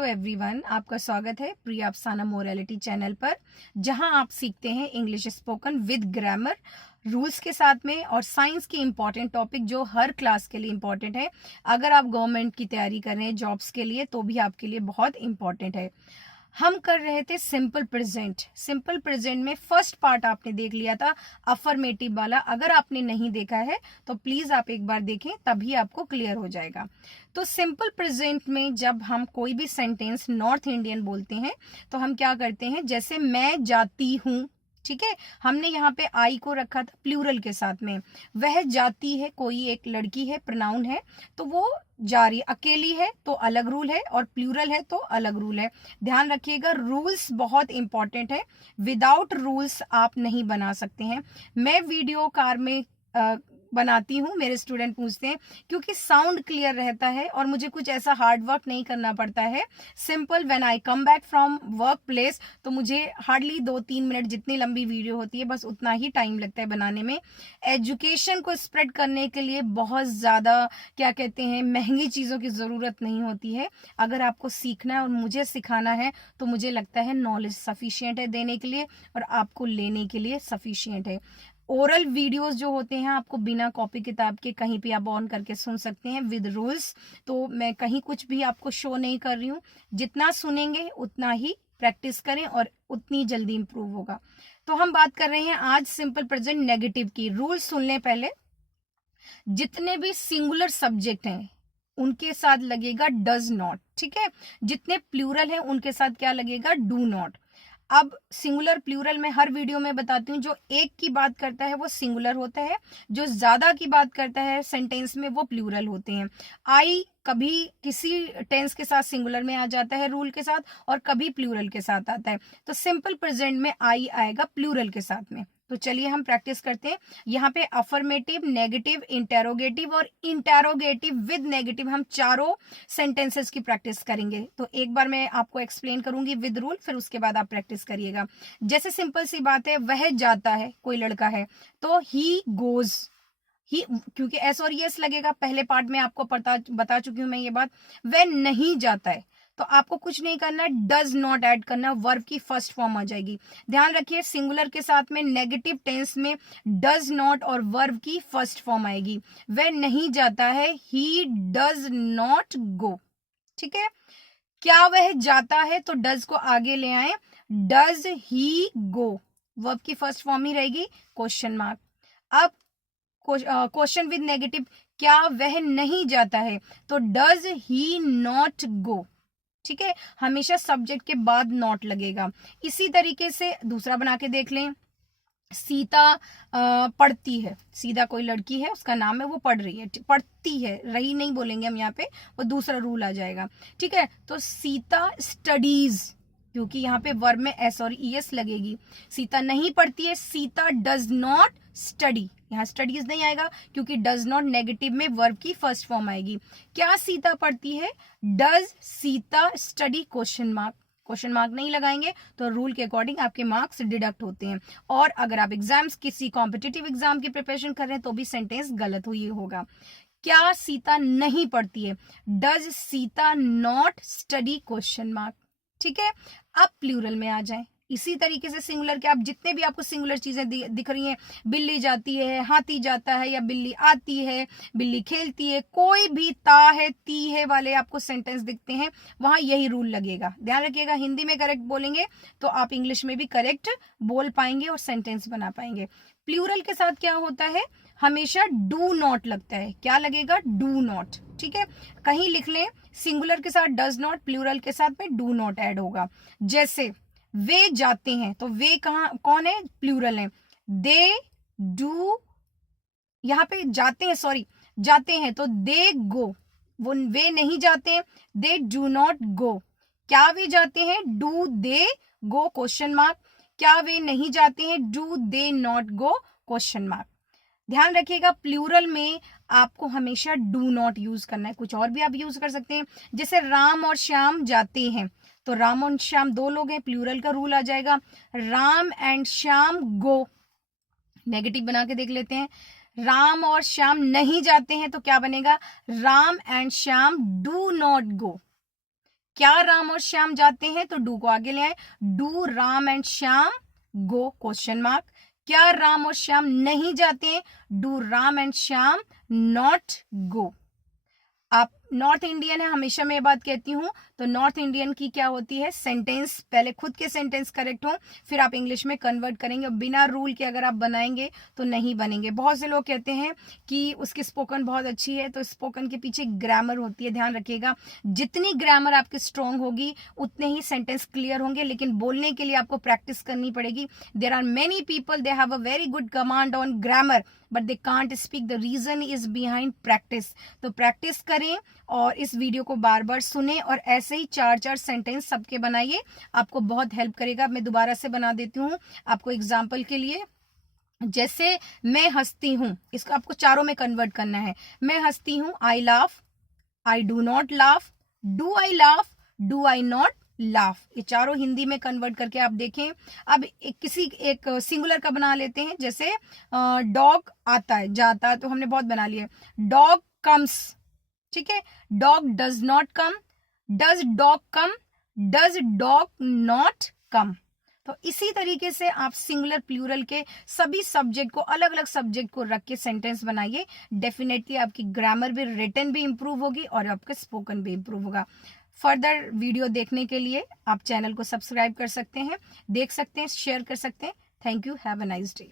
Hello everyone, आपका स्वागत है प्रिया अफसाना मोरालिटी चैनल पर, जहां आप सीखते हैं English spoken with grammar, rules के साथ में और साइंस की इंपॉर्टेंट टॉपिक जो हर क्लास के लिए इंपॉर्टेंट है। अगर आप गवर्नमेंट की तैयारी कर रहे हैं जॉब्स के लिए तो भी आपके लिए बहुत इंपॉर्टेंट है। हम कर रहे थे सिंपल प्रेजेंट। सिंपल प्रेजेंट में फर्स्ट पार्ट आपने देख लिया था, अफर्मेटिव वाला। अगर आपने नहीं देखा है तो प्लीज आप एक बार देखें, तभी आपको क्लियर हो जाएगा। तो सिंपल प्रेजेंट में जब हम कोई भी सेंटेंस नॉर्थ इंडियन बोलते हैं तो हम क्या करते हैं, जैसे मैं जाती हूँ, ठीक है, हमने यहाँ पे आई को रखा था प्लूरल के साथ में। वह जाती है, कोई एक लड़की है, प्रोनाउन है, तो वो जा रही, अकेली है तो अलग रूल है और प्लूरल है तो अलग रूल है। ध्यान रखिएगा, रूल्स बहुत इंपॉर्टेंट है। विदाउट रूल्स आप नहीं बना सकते हैं। मैं वीडियो कार में बनाती हूँ, मेरे स्टूडेंट पूछते हैं, क्योंकि साउंड क्लियर रहता है और मुझे कुछ ऐसा हार्ड वर्क नहीं करना पड़ता है। Simple when I come back from work place तो मुझे हार्डली 2-3 मिनट, जितनी लंबी वीडियो होती है बस उतना ही टाइम लगता है बनाने में। एजुकेशन को स्प्रेड करने के लिए बहुत ज़्यादा क्या कहते हैं, महंगी चीज़ों की ज़रूरत नहीं होती है। अगर आपको सीखना है और मुझे सिखाना है तो मुझे लगता है नॉलेज सफिशिएंट है देने के लिए और आपको लेने के लिए सफिशिएंट है। ओरल वीडियोस जो होते हैं आपको बिना कॉपी किताब के कहीं भी आप ऑन करके सुन सकते हैं विद रूल्स। तो मैं कहीं कुछ भी आपको शो नहीं कर रही हूँ। जितना सुनेंगे उतना ही प्रैक्टिस करें और उतनी जल्दी इंप्रूव होगा। तो हम बात कर रहे हैं आज सिंपल प्रेजेंट नेगेटिव की। रूल सुन लें पहले। जितने भी सिंगुलर सब्जेक्ट हैं उनके साथ लगेगा डज नॉट, ठीक है। जितने प्लूरल हैं उनके साथ क्या लगेगा, डू नॉट। अब सिंगुलर प्लूरल में हर वीडियो में बताती हूँ, जो एक की बात करता है वो सिंगुलर होता है, जो ज्यादा की बात करता है सेंटेंस में वो प्लूरल होते हैं। आई कभी किसी टेंस के साथ सिंगुलर में आ जाता है रूल के साथ और कभी प्लूरल के साथ आता है। तो सिंपल प्रेजेंट में आई आएगा प्लूरल के साथ में। तो चलिए हम प्रैक्टिस करते हैं। यहाँ पे अफर्मेटिव, नेगेटिव, इंटेरोगेटिव और इंटेरोगेटिव विद नेगेटिव, हम चारों सेंटेंसेस की प्रैक्टिस करेंगे। तो एक बार मैं आपको एक्सप्लेन करूंगी विद रूल, फिर उसके बाद आप प्रैक्टिस करिएगा। जैसे सिंपल सी बात है, वह जाता है, कोई लड़का है तो ही गोज। ही, क्योंकि एस और यस लगेगा, पहले पार्ट में आपको बता चुकी हूं मैं ये बात। वह नहीं जाता है तो आपको कुछ नहीं करना है, डज नॉट ऐड करना, वर्ब की फर्स्ट फॉर्म आ जाएगी। ध्यान रखिए, सिंगुलर के साथ में नेगेटिव टेंस में डज नॉट और वर्ब की फर्स्ट फॉर्म आएगी। वह नहीं जाता है, ही डज नॉट गो, ठीक है। क्या वह जाता है तो डज को आगे ले आए, डज ही गो, वर्ब की फर्स्ट फॉर्म ही रहेगी, क्वेश्चन मार्क। अब क्वेश्चन विद नेगेटिव, क्या वह नहीं जाता है तो डज ही नॉट गो, ठीक है। हमेशा सब्जेक्ट के बाद नॉट लगेगा। इसी तरीके से दूसरा बना के देख लें। सीता पढ़ती है, सीधा कोई लड़की है, उसका नाम है, वो पढ़ रही है, पढ़ती है, रही नहीं बोलेंगे हम यहाँ पे, वो दूसरा रूल आ जाएगा, ठीक है। तो सीता स्टडीज, क्योंकि यहाँ पे वर्ब में एस और ईएस लगेगी। सीता नहीं पढ़ती है, सीता डज नॉट स्टडी, यहाँ स्टडीज नहीं आएगा क्योंकि डज नॉट नेगेटिव में वर्ब की फर्स्ट फॉर्म आएगी। क्या सीता पढ़ती है, does Sita study, question mark. Question mark नहीं लगाएंगे तो रूल के अकॉर्डिंग आपके मार्क्स डिडक्ट होते हैं। और अगर आप एग्जाम्स, किसी कॉम्पिटिटिव एग्जाम की प्रिपरेशन कर रहे हैं तो भी सेंटेंस गलत हुई होगा। क्या सीता नहीं पढ़ती है, does Sita not study, question mark, ठीक है। अब प्लूरल में आ जाएं। इसी तरीके से सिंगुलर के, आप जितने भी आपको सिंगुलर चीजें दिख रही हैं, बिल्ली जाती है, हाथी जाता है, या बिल्ली आती है, बिल्ली खेलती है, कोई भी ता है, ती है वाले आपको सेंटेंस दिखते हैं, वहां यही रूल लगेगा। ध्यान रखिएगा, हिंदी में करेक्ट बोलेंगे तो आप इंग्लिश में भी करेक्ट बोल पाएंगे और सेंटेंस बना पाएंगे। प्लूरल के साथ क्या होता है, हमेशा डू नॉट लगता है। क्या लगेगा, डू नॉट, ठीक है। कहीं लिख लें, सिंगुलर के साथ डज नॉट, प्लूरल के साथ में डू नॉट ऐड होगा। जैसे वे जाते हैं तो वे कहाँ, कौन है, प्लूरल है। दे डू, यहाँ पे जाते हैं, सॉरी, जाते हैं तो दे गो, वो वे नहीं जाते हैं, दे डू नॉट गो। क्या वे जाते हैं, do they go, question mark. क्या वे नहीं जाते हैं, do they not go, question mark. ध्यान रखिएगा, प्लूरल में आपको हमेशा डू नॉट यूज करना है। कुछ और भी आप यूज कर सकते हैं, जैसे राम और श्याम जाते हैं तो राम और श्याम दो लोग हैं, प्लूरल का रूल आ जाएगा, Ram and Shyam go. Negative बना के देख लेते हैं, राम और श्याम नहीं जाते हैं तो क्या बनेगा, Ram and Shyam do not go. क्या राम और श्याम जाते हैं, तो डू को आगे ले आए, do Ram and Shyam go, question mark. क्या राम और श्याम नहीं जाते हैं, do Ram and Shyam not go. आप नॉर्थ इंडियन है, हमेशा मैं ये बात कहती हूँ, तो नॉर्थ इंडियन की क्या होती है, सेंटेंस पहले खुद के सेंटेंस करेक्ट हो, फिर आप इंग्लिश में कन्वर्ट करेंगे। बिना रूल के अगर आप बनाएंगे तो नहीं बनेंगे। बहुत से लोग कहते हैं कि उसकी स्पोकन बहुत अच्छी है, तो स्पोकन के पीछे ग्रामर होती है, ध्यान रखिएगा। जितनी ग्रामर आपकी स्ट्रांग होगी उतने ही सेंटेंस क्लियर होंगे, लेकिन बोलने के लिए आपको प्रैक्टिस करनी पड़ेगी। There are many people they have a very good command on grammar but they can't speak, the reason is behind practice. तो प्रैक्टिस करें और इस वीडियो को बार बार सुने और ऐसे ही 4-4 सेंटेंस सबके बनाइए, आपको बहुत हेल्प करेगा। मैं दोबारा से बना देती हूँ आपको एग्जाम्पल के लिए। जैसे मैं हंसती हूँ, इसको आपको चारों में कन्वर्ट करना है। मैं हंसती हूँ, आई laugh, I do not laugh, do I laugh, do I not laugh. ये चारों हिंदी में कन्वर्ट करके आप देखें। अब एक सिंगुलर का बना लेते हैं। जैसे डॉग आता है, जाता है, तो हमने बहुत बना लिया। डॉग कम्स, ठीक है। Dog does not come, does dog come, does dog not come. तो इसी तरीके से आप सिंगुलर प्लूरल के सभी सब्जेक्ट को, अलग अलग सब्जेक्ट को रख के सेंटेंस बनाइए। डेफिनेटली आपकी ग्रामर भी, रिटन भी इंप्रूव होगी और आपका स्पोकन भी इंप्रूव होगा। फर्दर वीडियो देखने के लिए आप चैनल को सब्सक्राइब कर सकते हैं, देख सकते हैं, शेयर कर सकते हैं। Thank you, have a nice day.